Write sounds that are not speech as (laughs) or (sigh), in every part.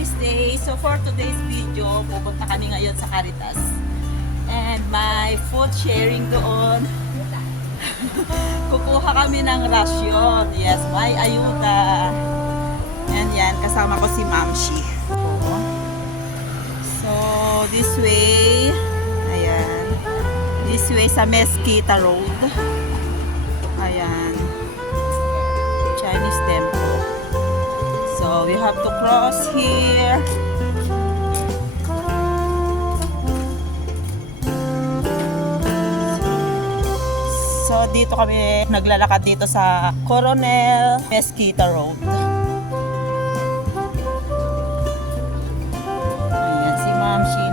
nice day. So for today's video, pupunta kami ngayon sa Caritas. And my food sharing doon. (laughs) Kukuha kami ng rasyon. Yes, may ayuda. And yan, kasama ko si Mamshi. So, this way. Ayan. This way sa Mesquita Road. So, we have to cross here. So, dito kami naglalakad dito sa Coronel Mesquita Road. Ayan, si Ma'am Sheena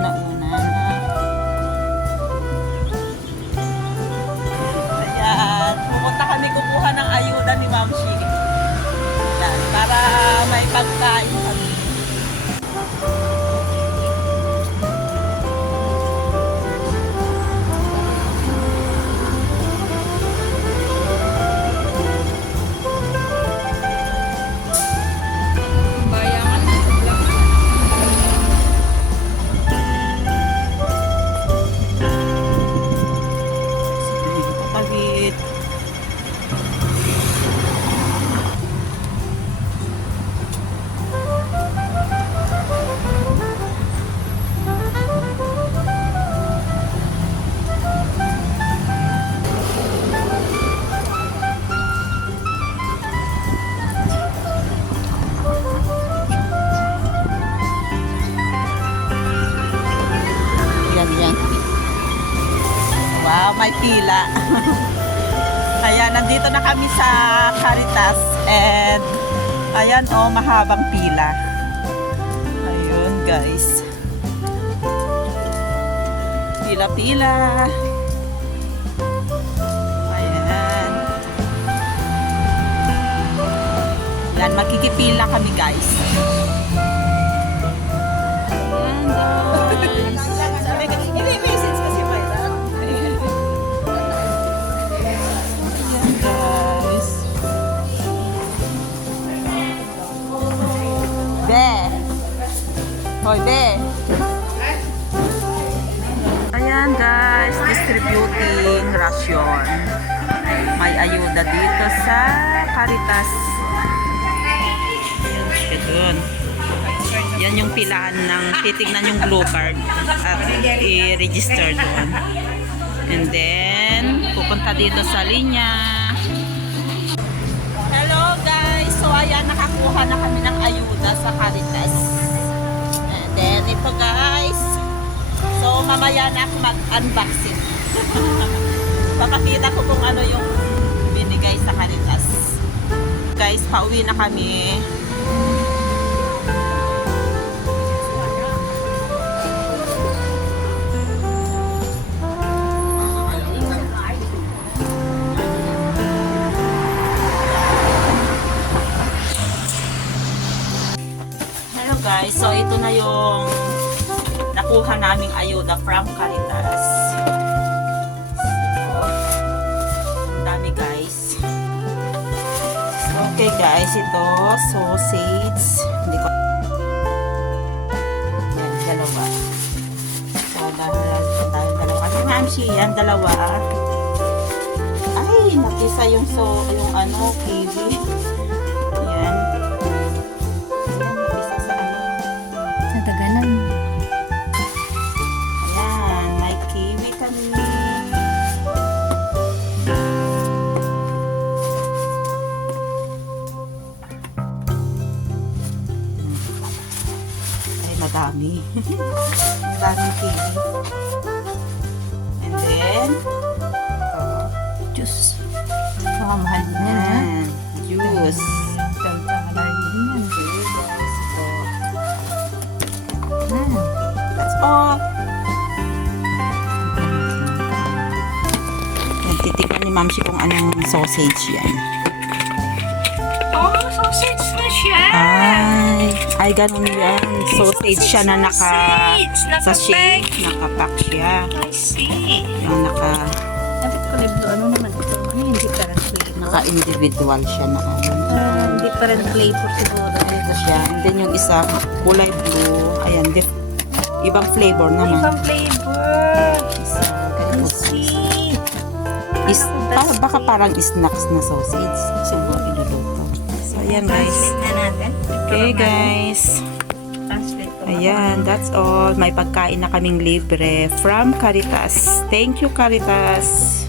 Wow, may pila. (laughs) Kaya nandito na kami sa Caritas and ayan oh, mahabang pila. Ayun guys. Pila-pila. Ayan. Yan, magkikipila kami guys. Ayan guys. Hoy, Be. Ayan guys, distributing rasyon. May ayuda dito sa Caritas. Ayan. Yan yung pilahan ng titignan yung blue card at i-register doon. And then, pupunta dito sa linya. Hello guys! So ayan, nakakuha na kami ng ayuda sa Caritas. Mamaya na ako mag-unboxing. (laughs) Papakita ko kung ano yung binigay sa Caritas. Guys, pauwi na kami. Nakuha naming ayuda from Caritas. So, dami guys. Okay guys, ito sausage. Hindi ko yan, dalawa. So, dahil tayo dalawa. Kasi ma'am yan, dalawa. Ay, nakisa yung so, yung ano, kiwi. Ay, madami. (laughs) madami kiwi. And then, ito. Juice. Baka mahal din yan, ha? Juice. Tawag-tawag din yan. So, Ah. that's all. Yan, titikman ni Mamsi kung anong sausage yan. Ay, ganun yan. Sausage siya na naka Sausage! sa Naka-pack. siya. I see. Yung naka Dapat ko libdo. Ano naman ito? Ano translate? na Naka-individual siya na ano. Um, different flavor siguro. Ito siya. And then yung isa, kulay blue. Ayan, dif- ibang flavor naman. Ibang flavor. Isa, ganito. Is, para, baka parang snacks na sausage. Siguro ayan guys. Okay guys. Ayan, that's all. May pagkain na kaming libre from Caritas. Thank you, Caritas.